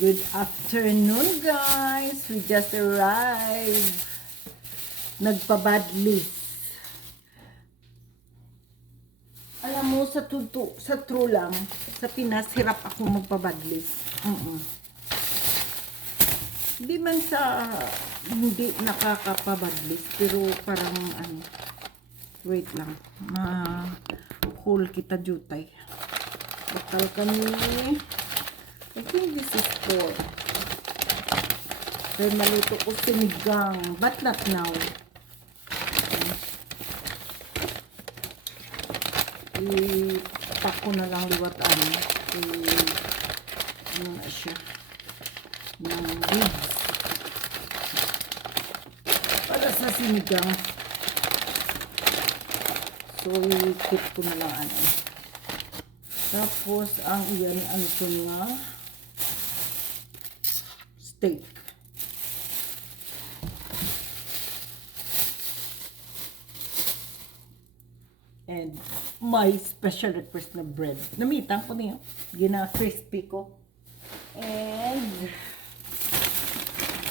Good afternoon, guys. We just arrived. Nagpa-badlist. Alam mo, sa true lang, sa Pinas, hirap ako magpa-badlist. Hindi man sa hindi nakakapa-badlist, pero parang wait lang. Ma-hole kita jutay. Bakal kami. I think this is pork. Kaya maluto ko sinigang. But not now. I-pack ko na lang liwatan. Ano na siya? Ng ribs. Para sa sinigang. So, i-keep ko na lang Tapos, ang iyan, ito nga, steak. And my special request na bread. Namitan ko niyo. Gina-crispy ko. And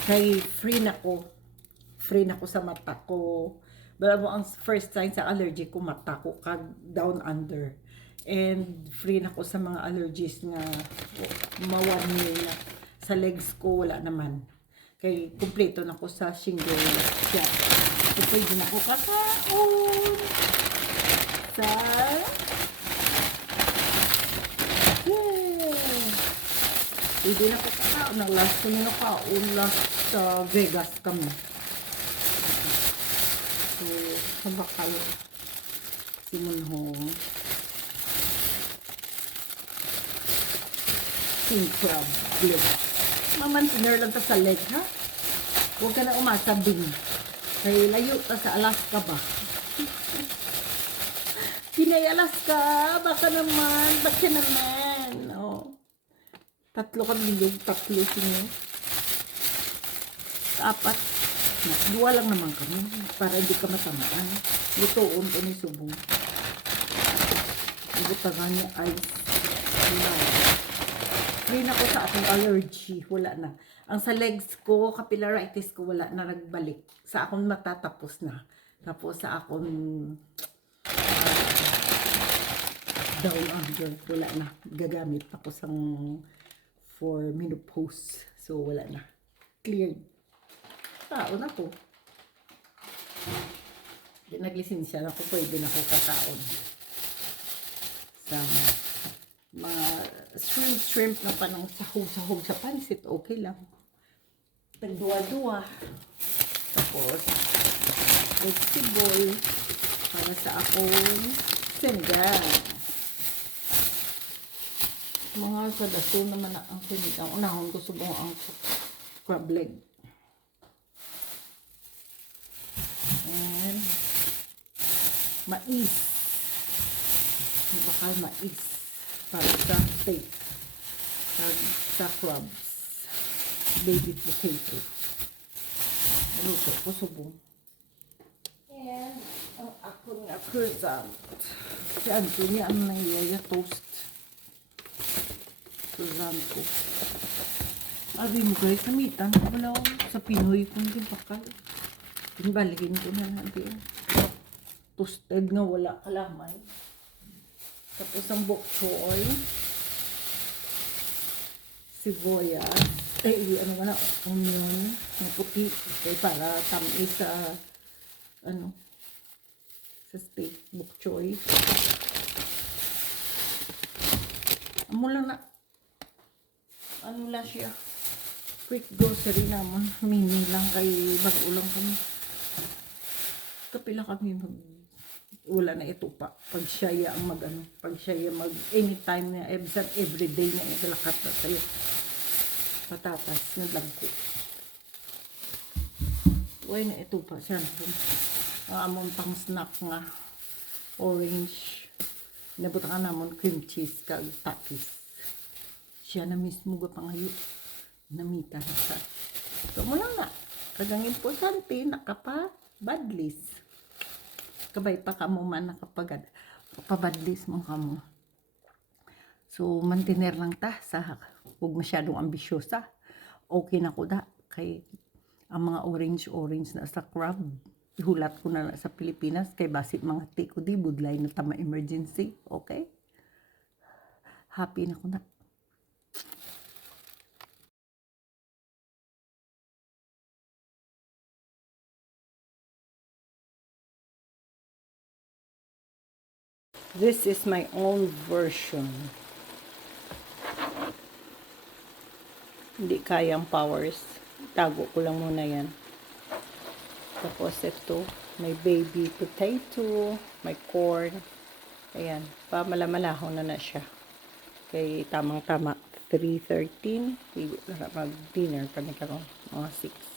kay free na ko. Free na ko sa mata ko. But ang first sign sa allergy ko, mata ko kag down under. And free na ko sa mga allergies nga mawani na. Sa legs ko wala naman. Kay kumpleto na ko sa shingle shot. So pwede na ko kakaon sa pwede na ko kakaon. Ang last ko na kaon last sa Vegas kami. So sabakal simunhong king crab blue. Mamantinner lang ta sa leg, ha? Huwag ka na umasabing. Kaya layo ta sa Alaska ba? Pinay Alaska, baka naman, baka naman. Oh. Tatlo kami yung tatlo sinyo. Apat. Dua lang naman kami para hindi ka matamaan. Lutoon ko ni subong. Ibutangan niya ice. Free na ko sa akong allergy. Wala na. Ang sa legs ko, capillaritis ko, wala na nagbalik. Sa akong matatapos na. Tapos sa akong down under, wala na. Gagamit ako for menopause. So, wala na. Cleared. Taon ako. Naglisensya na ako, pwede na ako kakaon. Sa mga shrimp na panang sahog-sahog sa pansit, okay lang. Tagduwa-duwa. Tapos, vegetable para sa akong sinigang. Mga kadaso naman ang sinigang. Unahon ko subong ang crab leg. And mais. Bakal mais. Para sa steak. Sa crabs. Baby potato. Luto ko subong. And ang ako nga croissant. Si Anthony ang nangiyaya toast. Croissant ko. Abi mo guys, namitan. Wala ko sa Pinoy kung din bakal. Balikin ko na natin. Toasted nga wala kalamay. Tapos ang bok choy. Sibuyas. Ano ba na? Onion. Ang puti. Para tamis sa sa steak. Bok choy. Amo lang na. Ano lang siya. Quick grocery naman. Mini lang kay bago lang kami. Kapila kami wala na ito pa. Pag siya ang pag siya anytime na, everyday na lakat na tayo. Patatas na lagko. Uy na ito pa. Siyempre. Amon pang snack nga. Orange. Nabutan ka namon cream cheese kag takis. Siya na mismo gapangayo. Namita na sa. So mo lang na. Kagang importante nakapa-badlist. Kabay pa ka mo man nakapabadlist mo ka mo. So, mantiner lang ta sa huwag masyadong ambisyosa. Okay na ko da. Kay ang mga orange na sa crab, ihulat ko na sa Pilipinas kay basit mga tiko di budlay na tama emergency. Okay? Happy na ko na. This is my own version. Hindi kayang powers. Tago ko lang muna yan. Tapos ito, may baby potato, may corn. Ayan, pamalamalaho na siya. Kay tamang-tama, 3:13. Mag-dinner kami karon mga 6.